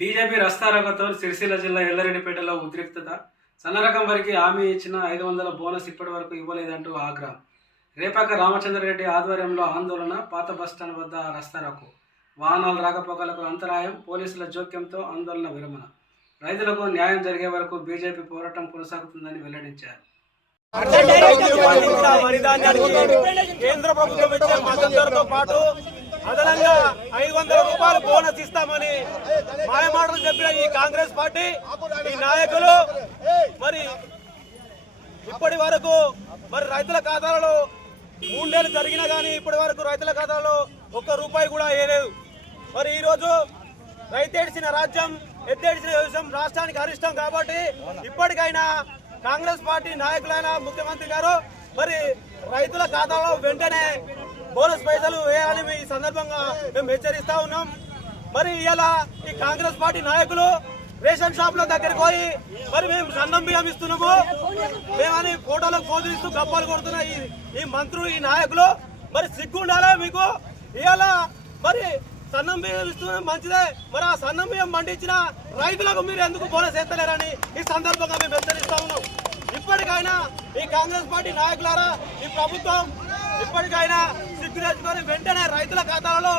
BJP రస్తారోకతో Sircilla జిల్లా ఎల్లారెడ్డిపేటలో ఉద్రిక్తత. సన్నరకం వరకు హామీ ఇచ్చిన 500 బోనస్ ఇప్పటి వరకు ఇవ్వలేదంటూ ఆగ్రహం. రేపాక రామచంద్రారెడ్డి ఆధ్వర్యంలో ఆందోళన. పాత బస్టాండ్ వద్ద రస్తారోకో. వాహనాల రాకపోకలకు అంతరాయం. పోలీసుల జోక్యంతో ఆందోళన విరమణ. రైతులకు న్యాయం జరిగే వరకు బీజేపీ పోరాటం కొనసాగుతుందని వెల్లడించారు. కేంద్ర ప్రభుత్వం ఇచ్చే మద్దతుతో పాటు అదనంగా 500 రూపాయలు బోనస్ ఇస్తామని మాయమాటలు చెప్పిన ఈ కాంగ్రెస్ పార్టీ ఈ నాయకులు మరి ఇప్పటి వరకు రైతుల ఖాతాలలో 3 నెలలు జరిగినా కానీ ఇప్పటి వరకు రైతుల ఖాతాలో ₹1 కూడా వేయలేదు. మరి ఈరోజు రైతేడిసిన రాజ్యం ఎత్తేడిసిన వ్యవసాయం రాష్ట్రానికి అరిష్టం కాబట్టి ఇప్పటికైనా కాంగ్రెస్ పార్టీ నాయకులైన ముఖ్యమంత్రి గారు మరి రైతుల ఖాతాలో వెంటనే బోనస్ పైసలు వేయాలని ఈ సందర్భంగా మేము హెచ్చరిస్తా ఉన్నాం. మరి ఇలా ఈ కాంగ్రెస్ పార్టీ నాయకులు రేషన్ షాపుల దగ్గరికి పోయి మరి మేము సన్నం బియ్యం ఇస్తున్నాము మేమని ఫోటోలకు పోజులిస్తూ గప్పాలు కొడుతున్న ఈ మంత్రులు ఈ నాయకులు మరి సిగ్గుండాలా మీకు? ఇలా మరి సన్నం బియ్యం ఇస్తున్నాం మంచిదే, మరి ఆ సన్నం బియ్యం పండించిన రైతులకు మీరు ఎందుకు బోనస్ ఎత్తలేరని ఈ సందర్భంగా మేము హెచ్చరిస్తా ఉన్నాం. ఇప్పటికైనా ఈ కాంగ్రెస్ పార్టీ నాయకులారా, ఈ ప్రభుత్వం ఇప్పటికైనా సిగ్గు తెచ్చుకొని వెంటనే రైతుల ఖాతాలలో